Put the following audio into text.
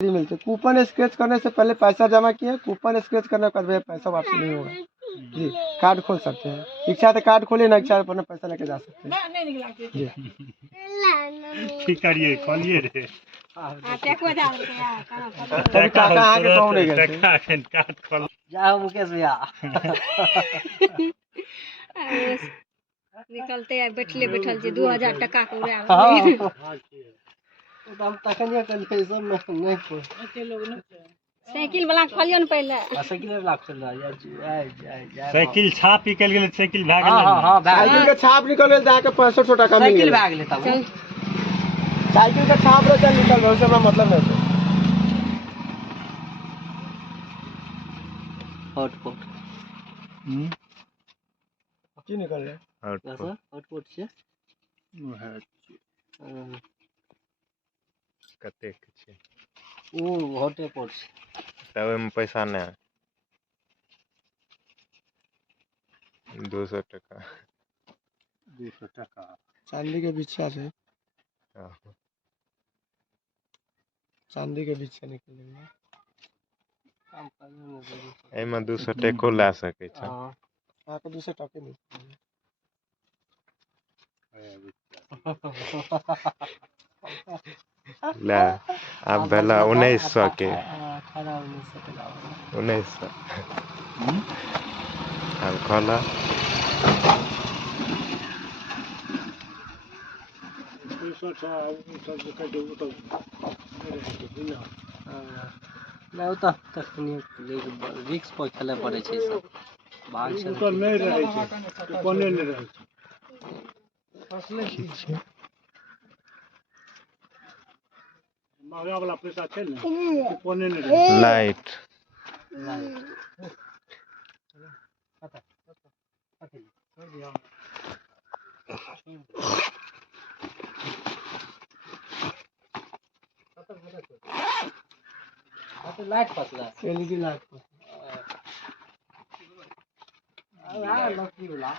Free मिलते। Coupon scratch करने से पहले पैसा जमा किए, कूपन स्क्रैच करने के बाद पैसा वापसी नहीं होगा जी। कार्ड खोल सकते हैं, इच्छा तो कार्ड खोलिए, ना इच्छा अपना पैसा लेके जा सकते हैं जी। ठीक करिए, खोलिए रे। कभी काका आके कहूँ नहीं गए थे। कार्ड खोल जाओ मुकेश भैया। निकलते हैं बैठले बैठल जे 2000 टका के उड़ा हम तखनिए कहलिए सब में नहीं खोल। साइकिल वाला खोलियो न पहले। साइकिल वाला खोल रहा यार जी। साइकिल छाप निकल गेल, साइकिल भाग गेल। हां साइकिल के छाप निकल गेल, जाके 6500 टका मिल साइकिल गेल। भाग ले तब साइकिल का छाप रे चल निकल गए, उससे मतलब नहीं है। हॉटपॉट की निकल रहा है हॉटपॉट से कतेक छै ओ हॉटपॉट से तब ओहिमे पैसा नहीं 200 टका 200 टका चांदी के बिछिया से, चांदी के बिछिया निकलेगा। एहिमे 200 टको ला सकै छ। यहाँ पे 200 टके नहीं ला अब भेला 1900 के 1900 अब खोला नहीं होता तखनी रिक्स पर खेले पड़े छै सब भाग से नहीं रहे छै, कोने नहीं रहे छै। मांगा वाला पैसा छै ने, कोने नहीं रहे। लाइट लाइट पसला एलईडी लाइट लकी वाला